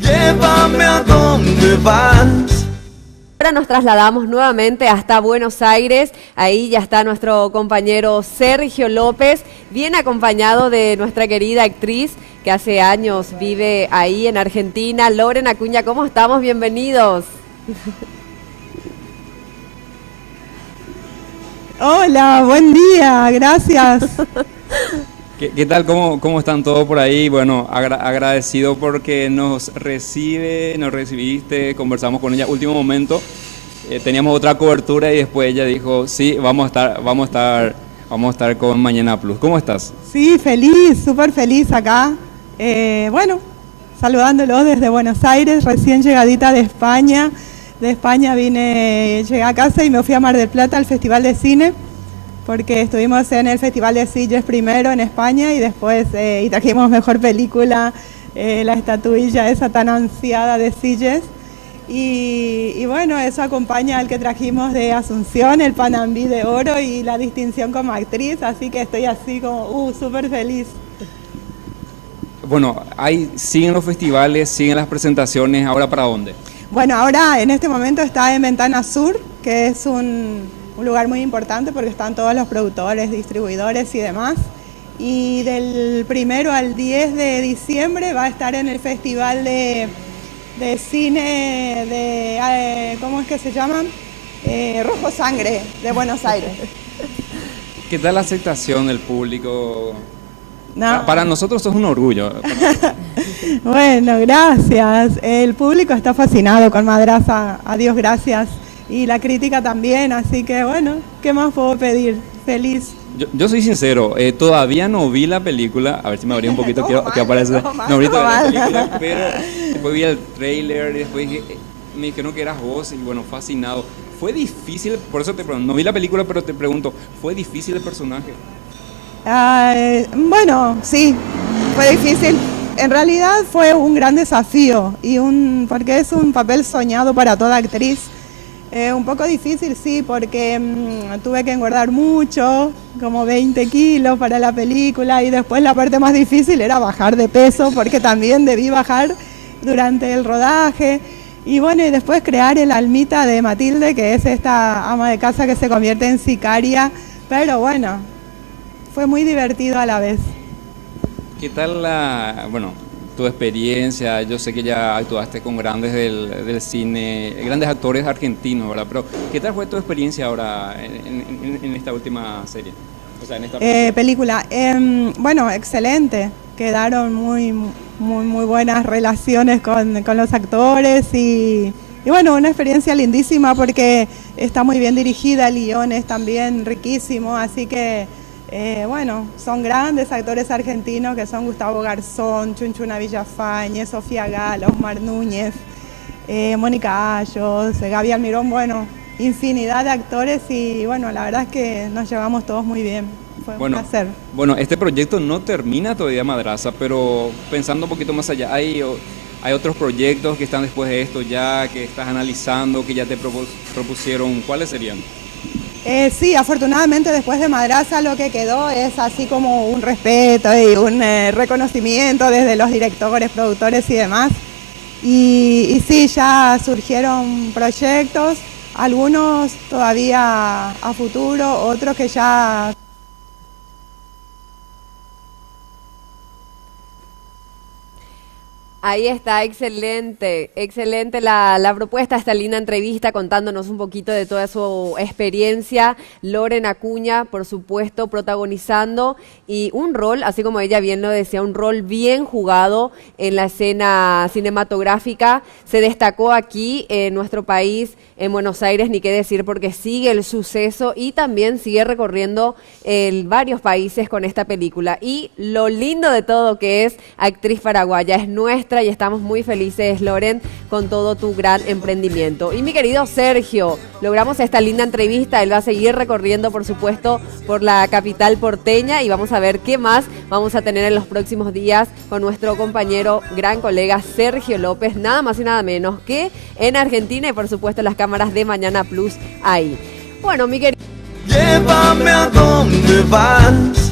Llévame a donde vas. Ahora nos trasladamos nuevamente hasta Buenos Aires. Ahí ya está nuestro compañero Sergio López, bien acompañado de nuestra querida actriz que hace años vive ahí en Argentina, Loren Acuña. ¿Cómo estamos? Bienvenidos. Hola, buen día, gracias. ¿Qué tal? ¿Cómo están todos por ahí? Bueno, agradecido porque nos recibiste, conversamos con ella último momento. Teníamos otra cobertura y después ella dijo, sí, vamos a estar con Mañana Plus. ¿Cómo estás? Sí, feliz, súper feliz acá. Bueno, saludándolos desde Buenos Aires, recién llegadita de España. De España llegué a casa y me fui a Mar del Plata al Festival de Cine, porque estuvimos en el Festival de Sitges primero en España y después y trajimos mejor película, la estatuilla esa tan ansiada de Sitges. Y bueno, eso acompaña al que trajimos de Asunción, el Panambí de Oro y la distinción como actriz, así que estoy así como súper feliz. Bueno, siguen los festivales, siguen las presentaciones, ¿ahora para dónde? Bueno, ahora en este momento está en Ventana Sur, que es un lugar muy importante porque están todos los productores, distribuidores y demás. Y del 1 al 10 de diciembre va a estar en el Festival de Cine de, ¿cómo es que se llama? Rojo Sangre de Buenos Aires. ¿Qué tal la aceptación del público? No. Para nosotros es un orgullo. Bueno, gracias. El público está fascinado con Madraza, a Dios gracias. Y la crítica también, así que bueno, ¿qué más puedo pedir? Feliz. Yo soy sincero, todavía no vi la película, a ver si me abrí un poquito que aparece. No vi todavía la película, pero después vi el trailer y después me dijeron que eras vos y bueno, fascinado. Fue difícil, por eso te pregunto, no vi la película, pero te pregunto, ¿fue difícil el personaje? Bueno, sí, fue difícil. En realidad fue un gran desafío porque es un papel soñado para toda actriz. Un poco difícil, sí, porque tuve que engordar mucho, como 20 kilos para la película, y después la parte más difícil era bajar de peso, porque también debí bajar durante el rodaje. Y bueno, y después crear el almita de Matilde, que es esta ama de casa que se convierte en sicaria, pero bueno, fue muy divertido a la vez. ¿Qué tal tu experiencia? Yo sé que ya actuaste con grandes del cine, grandes actores argentinos, ¿verdad? Pero ¿qué tal fue tu experiencia ahora en esta última serie? O sea, en esta película. Bueno, excelente. Quedaron muy buenas relaciones con los actores y bueno, una experiencia lindísima porque está muy bien dirigida, el guión es también riquísimo, así que bueno, son grandes actores argentinos que son Gustavo Garzón, Chunchuna Villafañe, Sofía Gala, Osmar Núñez, Mónica Ayos, Gaby Almirón, bueno, infinidad de actores y bueno, la verdad es que nos llevamos todos muy bien, fue un placer. Bueno, este proyecto no termina todavía, Madraza, pero pensando un poquito más allá, hay otros proyectos que están después de esto ya, que estás analizando, que ya te propusieron, ¿cuáles serían? Sí, afortunadamente después de Madraza lo que quedó es así como un respeto y un reconocimiento desde los directores, productores y demás. Y sí, ya surgieron proyectos, algunos todavía a futuro, otros que ya... Ahí está, excelente la propuesta, esta linda entrevista contándonos un poquito de toda su experiencia. Loren Acuña, por supuesto, protagonizando y un rol, así como ella bien lo decía, un rol bien jugado en la escena cinematográfica. Se destacó aquí en nuestro país, en Buenos Aires, ni qué decir, porque sigue el suceso y también sigue recorriendo varios países con esta película. Y lo lindo de todo que es actriz paraguaya, es nuestra y estamos muy felices, Loren, con todo tu gran emprendimiento. Y mi querido Sergio, logramos esta linda entrevista, él va a seguir recorriendo, por supuesto, por la capital porteña y vamos a ver qué más vamos a tener en los próximos días con nuestro compañero, gran colega Sergio López, nada más y nada menos que en Argentina y por supuesto las cámaras de Mañana Plus ahí. Bueno, mi querido... Llévame a donde vas.